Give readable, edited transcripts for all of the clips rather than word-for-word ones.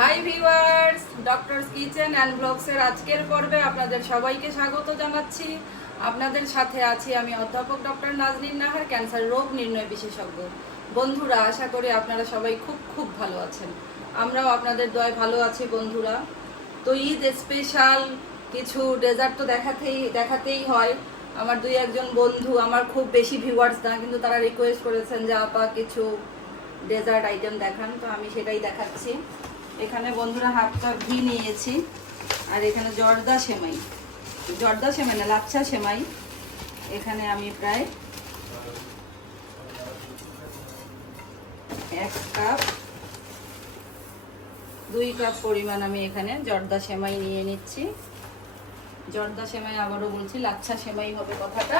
High viewers, doctors kitchen and ব্লগসের আজকের পর্বে আপনাদের সবাইকে স্বাগত জানাচ্ছি। আপনাদের সাথে আছি আমি অধ্যাপক ডক্টর নাজনীন নাহার, ক্যান্সার রোগ নির্ণয় বিশেষজ্ঞ। বন্ধুরা, আশা করি আপনারা সবাই খুব খুব ভালো আছেন। আমরাও আপনাদের দয়ায় ভালো আছি বন্ধুরা। তো ঈদ স্পেশাল কিছু ডেজার্ট তো দেখাতেই হয়। আমার দুই একজন বন্ধু, আমার খুব বেশি ভিউয়ার্স না, কিন্তু তারা রিকোয়েস্ট করেছেন যে আপা কিছু ডেজার্ট আইটেম দেখান, তো আমি সেটাই দেখাচ্ছি। এখানে বন্ধুরা হাফ কাপ ঘি নিয়েছি, আর এখানে জর্দা সেমাই না, লাচ্ছা সেমাই। এখানে আমি প্রায় 2 কাপ পরিমাণ আমি এখানে জর্দা সেমাই নিয়ে নিচ্ছি। জর্দা সেমাই, আবারও বলছি লাচ্ছা সেমাই হবে কথাটা,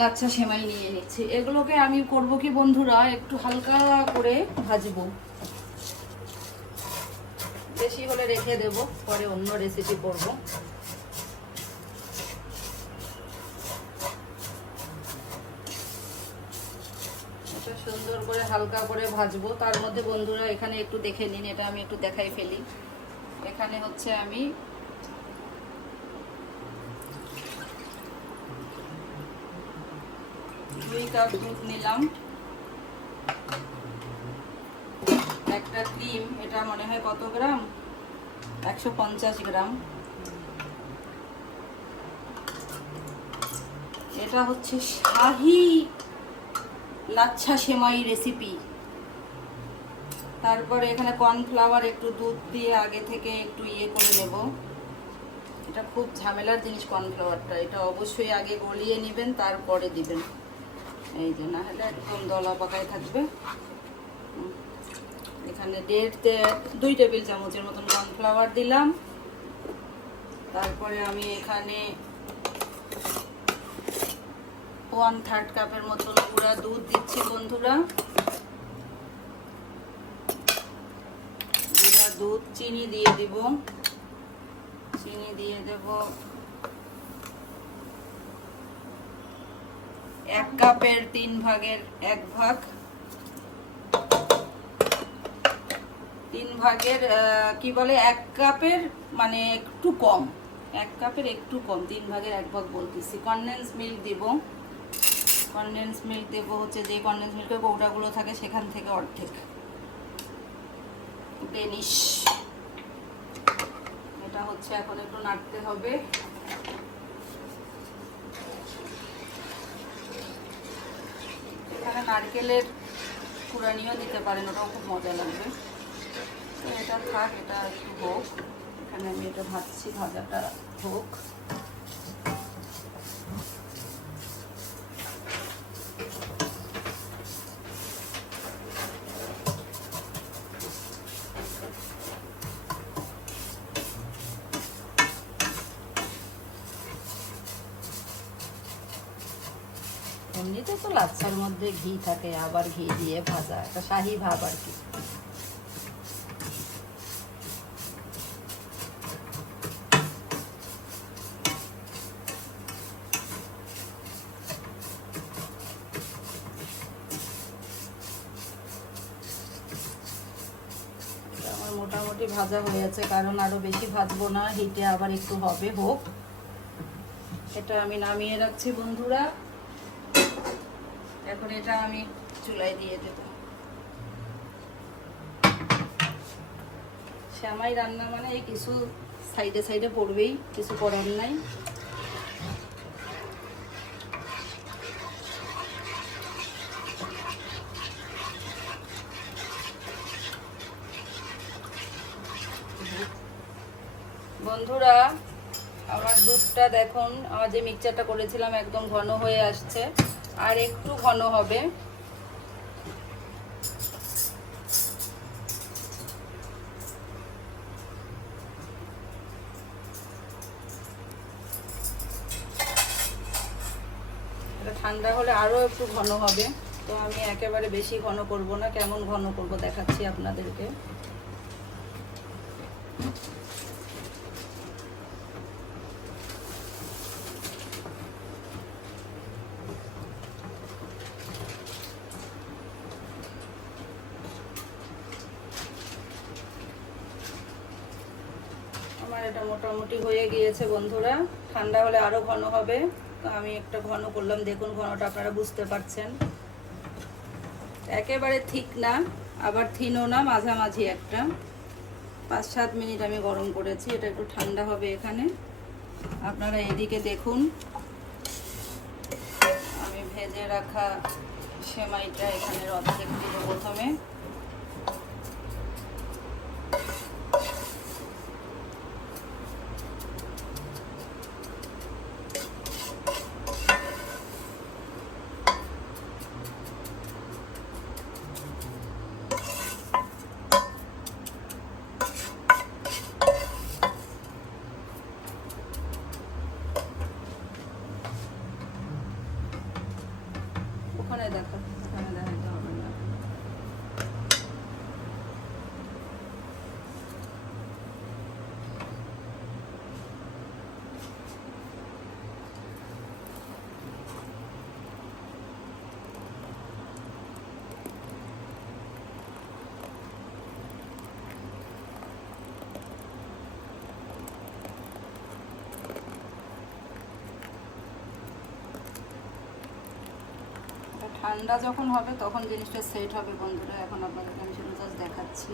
লাচ্ছা সেমাই নিয়ে নিচ্ছি। এগুলোকে আমি করব কি বন্ধুরা, একটু হালকা করে ভাজবো, বেশি হলে রেখে দেব, পরে অন্য রেসিপি করব। এটা সুন্দর করে হালকা করে ভাজবো। তার মধ্যে বন্ধুরা এখানে একটু দেখে নিন, এটা আমি একটু দেখাই ফেলি। এখানে হচ্ছে আমি দুই কাপ দুধ নিলাম, একটা ক্রিম, এটা মনে হয় কত গ্রাম, 150 গ্রাম। এটা হচ্ছে শাহি লাচ্ছা সেমাই রেসিপি। তারপরে এখানে কর্নফ্লাওয়ার একটু দুধ দিয়ে আগে থেকে একটু করে নেব। এটা খুব ঝামেলার জিনিস কর্নফ্লাওয়ারটা, এটা অবশ্যই আগে গলিয়ে নেবেন তারপরে দিবেন, এই যে না হলে একদম দলা পাকায় থাকবে। এখানে 2 টেবিল চামচের মতন কর্নফ্লাওয়ার দিলাম। তারপরে আমি এখানে 1/3 কাপের মতন পুরা দুধ দিচ্ছি বন্ধুরা। পুরা দুধ, চিনি দিয়ে দিব, চিনি দিয়ে দেব 1 কাপের 3 ভাগের 1 ভাগ, 3 ভাগের কি বলে 1 কাপের মানে একটু কম, 1 কাপের একটু কম, 3 ভাগের 1 ভাগ বলতেছি। কনডেন্স মিল্ক দিব, কনডেন্স মিল্ক দেবো হচ্ছে যে কনডেন্স মিল্কের কৌটাগুলো থাকে সেখান থেকে অর্ধেক। ডেনিশ, এটা হচ্ছে এখন একটু নাড়তে হবে। এখানে নারকেলের কুড়ানিও দিতে পারেন, ওটাও খুব মজা লাগবে। তো এটা থাক, এটা একটু হোক। এখানে আমি এটা ভাজছি, ভাজাটা হোক। এমনিতে তো লাচ্ছার মধ্যে ঘি থাকে, আবার ঘি দিয়ে ভাজা, একটা শাহি ভাব আর কি। আমার মোটামুটি ভাজা হয়েছে, কারণ আরো বেশি ভাজবো না, হিটে আবার একটু হবে, হোক। এটা আমি নামিয়ে রাখছি বন্ধুরা। এখন এটা আমি চুলায় দিয়ে দেব। সেমাই রান্না মানে এই কিছু সাইডে সাইডে পড়বেই, কিছু করার নাই। বন্ধুরা, আমার দুধটা দেখুন, আমার যে মিক্সচারটা করেছিলাম একদম ঘন হয়ে আসছে, আর একটু ঘন হবে। এটা ঠান্ডা হলে আরো একটু ঘন হবে। তো আমি একেবারে বেশি ঘন করব না, কেমন ঘন করব দেখাচ্ছি আপনাদেরকে। এটা মোটামুটি হয়ে গিয়েছে বন্ধুরা। ঠান্ডা হলে আরও ঘন হবে, তো আমি একটা ঘন করলাম, দেখুন ঘনটা আপনারা বুঝতে পারছেন। একেবারে ঠিক না, আবার থিনও না, মাঝামাঝি একটা। 5-7 মিনিট আমি গরম করেছি, এটা একটু ঠান্ডা হবে এখানে। আপনারা এদিকে দেখুন, আমি ভেজে রাখা সেমাইটা এখানে অর্ধেক দিব প্রথমে। ওখানে দেখো, ওখানে দেখাতে হবে না। ঠান্ডা যখন হবে তখন জিনিসটা সেট হবে বন্ধুরা। এখন আপনাদেরকে আমি সেটা জাস্ট দেখাচ্ছি।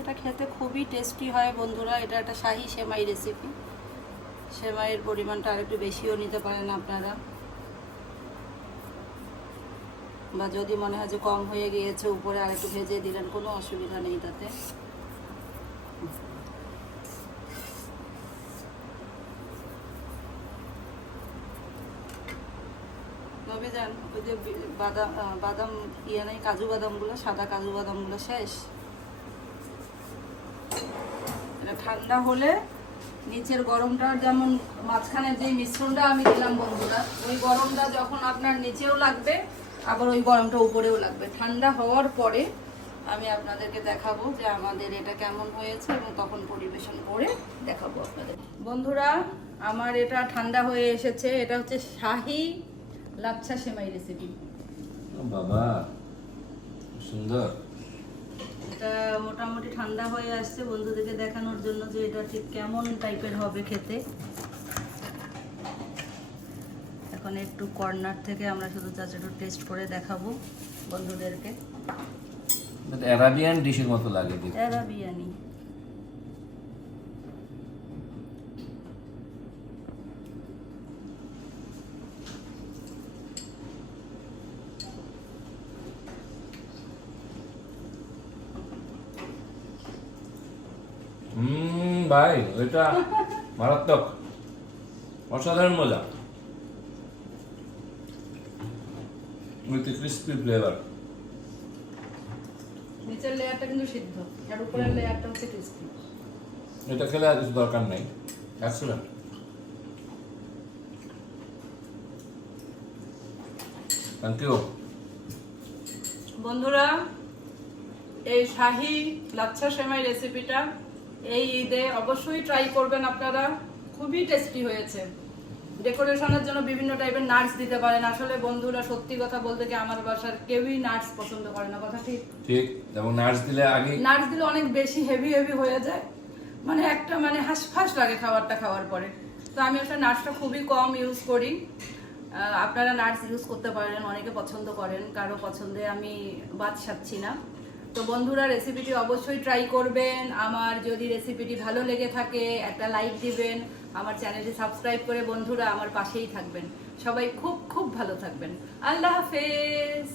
এটা খেতে খুবই টেস্টি হয় বন্ধুরা। এটা একটা শাহী সেমাই রেসিপি। সেমাইয়ের পরিমাণটা আরেকটু বেশিও নিতে পারেন আপনারা, বা যদি মনে হয় যে কম হয়ে গিয়েছে উপরে আরেকটু ভেজে দিলেন, কোনো অসুবিধা নেই তাতে। তবে জান, ওই যে বাদাম বাদাম ইয়ে নেই, কাজু বাদামগুলো, সাদা কাজু বাদামগুলো শেষ। এটা ঠান্ডা হলে নিচের গরমটার, যেমন মাঝখানে যে মিশ্রণটা আমি দিলাম বন্ধুরা, ওই গরমটা যখন আপনার নিচেও লাগবে, আবার ওই গরমটা উপরেও লাগবে। ঠান্ডা হওয়ার পরে আমি আপনাদেরকে দেখাবো যে আমাদের এটা কেমন হয়েছে, এবং তখন পরিবেশন করে দেখাবো আপনাদের। বন্ধুরা, আমার এটা ঠান্ডা হয়ে এসেছে। এটা হচ্ছে শাহী লাচ্ছা সেমাই রেসিপি। বাবা সুন্দর। এটা মোটামুটি ঠান্ডা হয়ে আসছে বন্ধুদেরকে দেখানোর জন্য যে এটা ঠিক কেমন টাইপের হবে খেতে। এখন একটু কর্নার থেকে আমরা শুধু জাস্ট একটু টেস্ট করে দেখাবো বন্ধুদেরকে। অ্যারাবিয়ান ডিশের মতো লাগে দেখতে। অ্যারাবিয়ানি। ভাই এটা মারাত্মক, অসাধারণ মজা, উইথ ক্রিস্পি ফ্লেভার। নিচের লেয়ারটা কিন্তু সিদ্ধ, আর উপরের লেয়ারটা হচ্ছে ক্রিস্পি। এটা খেলে আর কিছু দরকার নাই। এক্সেলেন্ট। থ্যাংক ইউ বন্ধুরা। এই শাহী লাচ্ছা সেমাই রেসিপিটা এই ঈদে অবশ্যই ট্রাই করবেন আপনারা। খুবই টেস্টি হয়েছে। ডেকোরেশনের জন্য বিভিন্ন টাইপের নাটস দিতে পারেন। আসলে বন্ধুরা, সত্যি কথা বলতে কি, আমার বাসার কেউই নাটস পছন্দ করে না, কথা ঠিক? ঠিক। এবং নাটস দিলে নাটস দিলে অনেক বেশি হেভি হয়ে যায়, মানে একটা মানে হাঁসফাঁস লাগে খাবারটা খাওয়ার পরে। তো আমি আসলে নাটসটা খুবই কম ইউজ করি। আপনারা নাটস ইউজ করতে পারেন, অনেকে পছন্দ করেন, কারো পছন্দে আমি বাদ সাচ্ছি না। তো বন্ধুরা রেসিপিটি অবশ্যই ট্রাই করবেন। আমার যদি রেসিপিটি ভালো লেগে থাকে একটা লাইক দিবেন, আমার চ্যানেলটি সাবস্ক্রাইব করে বন্ধুরা আমার পাশেই থাকবেন। সবাই খুব খুব ভালো থাকবেন। আল্লাহ হাফেজ।